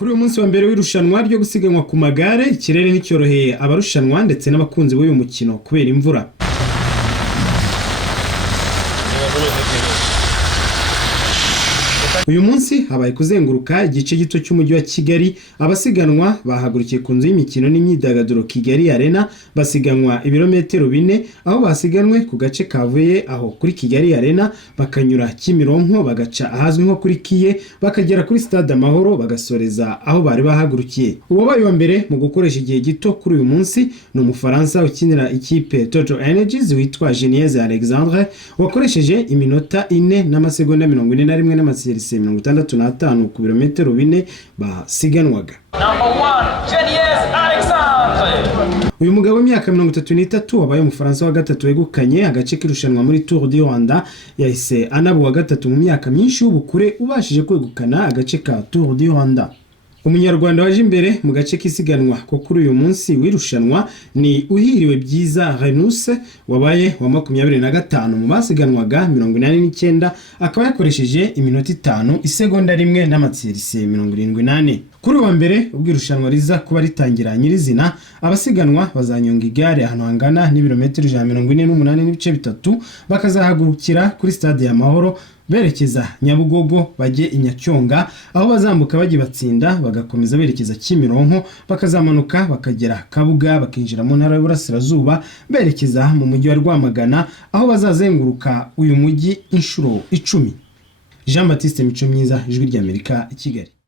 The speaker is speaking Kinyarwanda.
Kuri uyu munsi wa mbere w'irushanwa ryo gusiganwa ku magare, ikirere nticyoroheye abarushanwa ndetse n'abakunzi b'uyu mukino kubera imvura. Uyu munsi habaye kuzenguruka igice gito cy'umujyi wa Kigali. Abasiganwa bahagurukiye ku nzu y'imikino n'imyidagaduro Kigali Arena basiganwa ibirometero 4, aho basiganwe ku gace kavuye aho kuri Kigali Arena bakanyura Kimironko bagaca ahazwi nko kuri Kiye bakagera kuri Stade Amahoro bagasoreza aho bari bahagurukiye. Uwabaye wa mbere mu gukoresha igihe gito kuri uyu munsi ni Umufaransa ukinira ikipe Total Energies witwa Geniez Alexandre wakoresheje iminota 4 n'amasegonda 41 n'amasegonda 65 ku birometero 4 basiganwaga. Geniez Alexandre. Uyu mugabo w'imyaka 33 wabaye Umufaransa wa gatatu wegukanye agace k'irushanwa muri Tour du Rwanda, yahise anaba wa gatatu mu myaka myinshi y'ubukure ubashije kwegukana agace ka Tour du Rwanda. Umunyarwanda waje imbere mu gace k'isiganwa ko kuri uyu munsi w'irushanwa ni Uhiriwe Byiza Renus wabaye wa 25 mu basiganwaga 89, akaba yakoresheje iminota 5 isegonda 1 n'amasegonda 78. Kuri uwa mbere ubwirushanwa riza kuba ritangira nyirizina, abasiganwa bazanyonga igare ahantu hangana n'ibirometero 148 n'ibice 3 bakazahagurukira kuri Stade y'Amahoro berekeza Nyabugogo bajye Inyacyonga, aho bazambuka bajye Batsinda bagakomeza berekeza Kimironko bakazamanuka bakagera Kabuga bakinjira mu ntara y'Uburasirazuba berekeza mu mujyi wa Rwamagana, aho bazazenguruka uyu mujyi inshuro 10. Jean Baptiste Mico Myiza, Ijwi ry'Amerika, i Kigali.